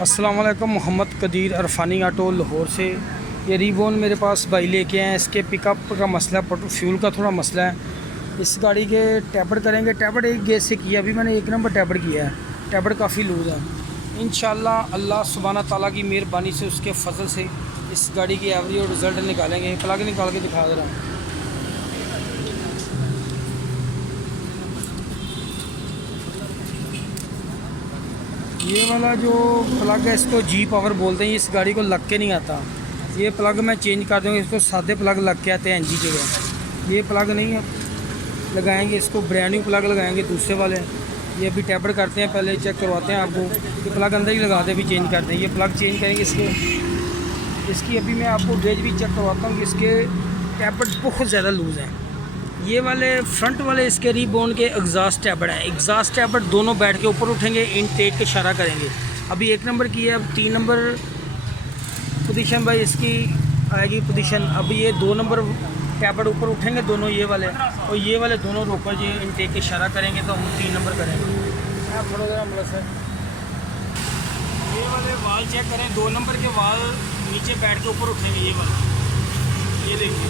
अस्सलाम वालेकुम। मोहम्मद कदीर अरफानी ऑटो लाहौर से। ये रीबोन मेरे पास भाई लेके आए। इसके पिकअप का मसला, फ्यूल का थोड़ा मसला है। इस गाड़ी के टैबड़ करेंगे। टैबड़ एक गेज से किया, अभी मैंने एक नंबर टैबड़ किया है। टैबड़ काफ़ी लूज़ है। इंशाल्लाह अल्लाह सुब्हाना ताला की मेहरबानी से, उसके फजल से इस गाड़ी की एवरेज और रिज़ल्ट निकालेंगे। प्लग निकाल के दिखा दे रहा हूँ। ये वाला जो प्लग है, इसको जी पावर बोलते हैं। इस गाड़ी को लग के नहीं आता। ये प्लग मैं चेंज कर दूँगा। इसको सादे प्लग लग के आते हैं एनजी के। ये प्लग नहीं है, लगाएंगे इसको ब्रांड न्यू प्लग लगाएंगे दूसरे वाले। ये अभी टैबड़ करते हैं, पहले चेक करवाते हैं आपको। ये प्लग अंदर ही लगाते हैं, अभी चेंज करते हैं। ये प्लग चेंज करेंगे इसकी अभी मैं आपको गेज भी चेक करवाता हूँ कि इसके टैबड़ बहुत ज़्यादा लूज़ हैं। ये वाले फ्रंट वाले इसके रीबोन के एग्जॉस्ट टैबड़ हैं। एग्जॉस्ट टैबड़ दोनों बैठ के ऊपर उठेंगे, इनटेक के इशारा करेंगे। अभी 1 नंबर की है, अब 3 नंबर पोजीशन भाई इसकी आएगी पोजीशन। अभी ये 2 नंबर टैबड़ ऊपर उठेंगे दोनों, ये वाले और ये वाले दोनों रोकर ये इनटेक के इशारा करेंगे, तो हम 3 नंबर करेंगे। आप थोड़ा ज़रा मतलब सर ये वाले वाल चेक करें। 2 नंबर के वाल नीचे बैठ के ऊपर उठेंगे। ये वाला ये देखिए,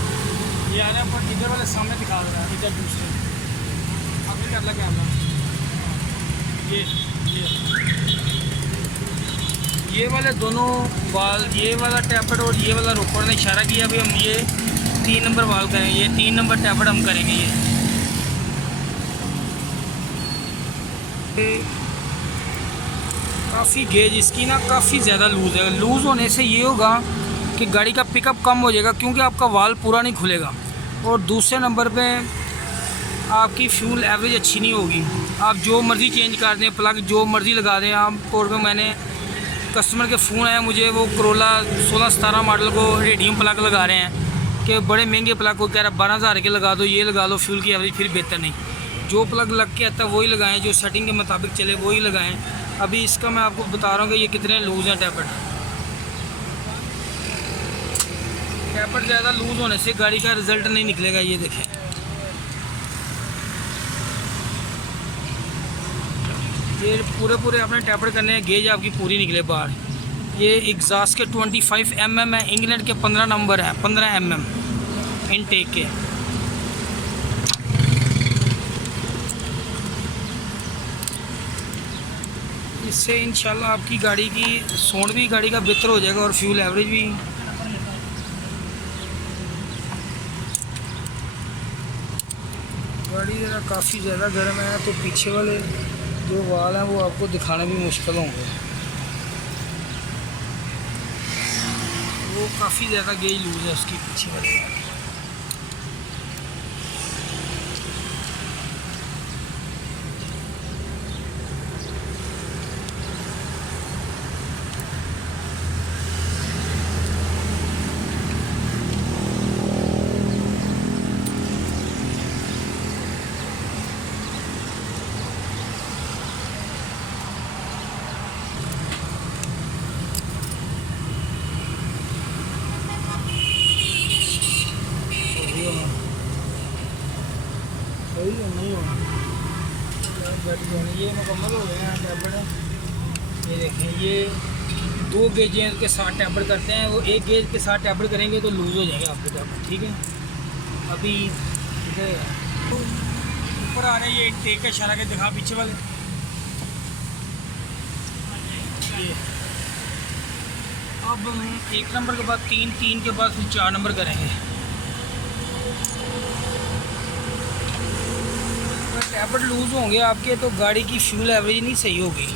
ये आ रहा है पर इधर वाले सामने दिखा रहा है, इधर दूसरे अभी कर लगा कैमरा। ये वाले दोनों वाल, ये वाला टैबड़ और ये वाला रोकड़ ने इशारा किया। अभी हम ये 3 नंबर वाल करेंगे। ये 3 नंबर टैबड़ हम करेंगे। ये काफ़ी गेज इसकी ना काफ़ी ज़्यादा लूज़ है। लूज़ होने से ये होगा कि गाड़ी का पिकअप कम हो जाएगा, क्योंकि आपका वाल पूरा नहीं खुलेगा। और दूसरे नंबर पे आपकी फ्यूल एवरेज अच्छी नहीं होगी। आप जो मर्ज़ी चेंज कर दें, प्लग जो मर्ज़ी लगा दें। आप और में मैंने कस्टमर के फ़ोन आया मुझे, वो करोला 16-17 मॉडल को रेडियम प्लग लगा रहे हैं कि बड़े महंगे प्लग को कह रहा 12,000 के लगा दो, ये लगा लो, फ्यूल की एवरेज फिर बेहतर नहीं। जो प्लग लग के आता है वही लगाएँ, जो सेटिंग के मुताबिक चले वही लगाएँ। अभी इसका मैं आपको बता रहा हूँ कि ये कितने लूज़ हैं टैबड़। टैबड़ ज़्यादा लूज़ होने से गाड़ी का रिज़ल्ट नहीं निकलेगा। ये देखें, ये पूरे आपने टैबड़ करने हैं, गेज आपकी पूरी निकले बाहर। ये एग्जॉस्ट के 25 mm है, इंग्लैंड के 15 नंबर है, 15 mm इनटेक के। इससे इंशाल्लाह आपकी गाड़ी की साउंड भी गाड़ी का बेहतर हो जाएगा और फ्यूल एवरेज भी। गाड़ी ज़रा काफ़ी ज़्यादा गर्म है, तो पीछे वाले जो वाल हैं वो आपको दिखाने भी मुश्किल होंगे। वो काफ़ी ज़्यादा गेज लूज़ है उसकी पीछे वाले। सही है, नहीं होना ये मुकम्मल हो गए हैं टैबड़। ये देखें, ये 2 गेज के साथ टैबड़ करते हैं। वो 1 गेज के साथ टैबड़ करेंगे तो लूज़ हो जाएगा आपके टैबड़। ठीक है, अभी ऊपर आ रहे हैं, ये टेक का इशारा के दिखा पीछे वाले। ये अब हम 1 नंबर के बाद 3 के बाद फिर 4 नंबर करेंगे। टैबड़ लूज़ होंगे आपके तो गाड़ी की फ्यूल एवरेज नहीं सही होगी।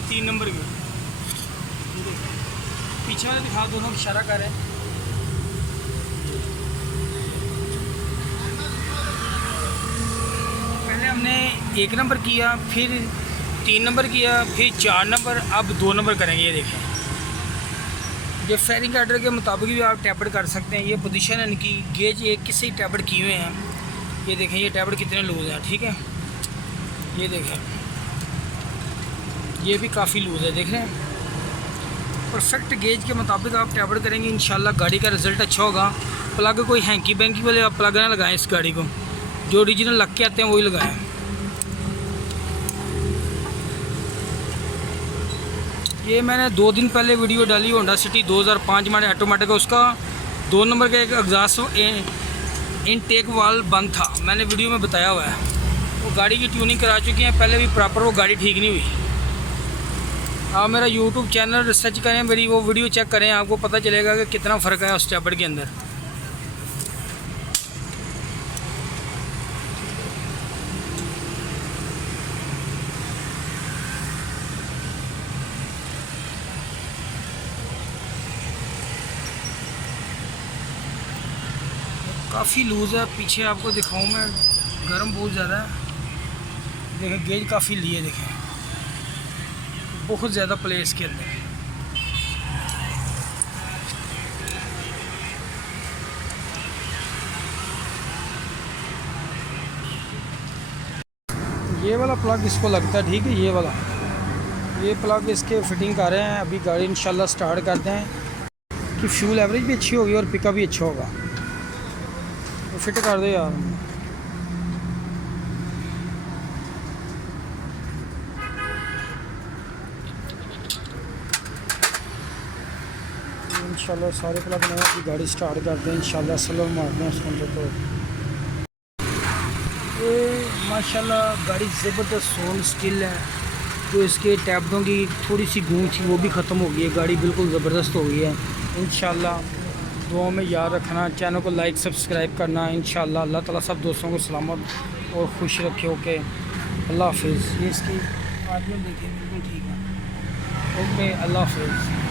ये 3 नंबर की, पीछे वाले दिखा, दोनों इशारा कर रहे हैं। पहले हमने 1 नंबर किया, फिर 3 नंबर किया, फिर 4 नंबर, अब 2 नंबर करेंगे। ये देखें, ये फेयरिंग आर्डर के मुताबिक भी आप टैबड़ कर सकते हैं। ये पोजीशन है इनकी, गेज एक के से टैबड़ किए हुए हैं। ये देखें ये टैबड़ कितने लूज़ हैं, ठीक है। ये देखें ये भी काफ़ी लूज़ है, देख रहे हैं। परफेक्ट गेज के मुताबिक आप टैबड़ करेंगे, इंशाल्लाह गाड़ी का रिज़ल्ट अच्छा होगा। प्लग कोई हैंकी बैंकी वाले आप प्लग ना लगाएं इस गाड़ी को, जो ओरिजिनल लग के आते हैं वही लगाएं। ये मैंने 2 दिन पहले वीडियो डाली, होंडा सिटी 2005 में ऑटोमेटिक, उसका 2 नंबर का एक एग्जॉस्ट इनटेक वाल्व बंद था, मैंने वीडियो में बताया हुआ है। वो गाड़ी की ट्यूनिंग करा चुकी हैं पहले भी प्रॉपर, वो गाड़ी ठीक नहीं हुई। आप मेरा यूट्यूब चैनल रिसर्च करें, मेरी वो वीडियो चेक करें, आपको पता चलेगा कि कितना फ़र्क है उस टैबड़ के अंदर। काफ़ी लूज़ है, पीछे आपको दिखाऊं मैं, गर्म बहुत ज़्यादा है। देखें गेज काफ़ी लिए, देखें बहुत ज़्यादा प्ले इसके अंदर। ये वाला प्लग इसको लगता है, ठीक है। ये प्लग इसके फिटिंग कर रहे हैं। अभी गाड़ी इंशाल्लाह स्टार्ट करते हैं कि फ्यूल एवरेज भी अच्छी होगी और पिकअप भी अच्छा होगा। तो फिट कर दे यार। इंशाल्लाह सारे प्लग नए की गाड़ी स्टार्ट करते हैं, इंशाल्लाह स्लो मारते हैं उसको। तो ये माशाल्लाह गाड़ी ज़बरदस्त सोल स्टिल है। जो इसके टैबों की थोड़ी सी गूंज थी वो भी ख़त्म हो गई है, गाड़ी बिल्कुल ज़बरदस्त हो गई है। इंशाल्लाह दुआ में याद रखना, चैनल को लाइक सब्सक्राइब करना। इंशाल्लाह अल्लाह ताला सब दोस्तों को सलामत और खुश रखे। ओके, अल्लाह हाफिज़। ये इसकी आदमी देखिए बिल्कुल ठीक है। ओके, अल्लाह हाफिज़।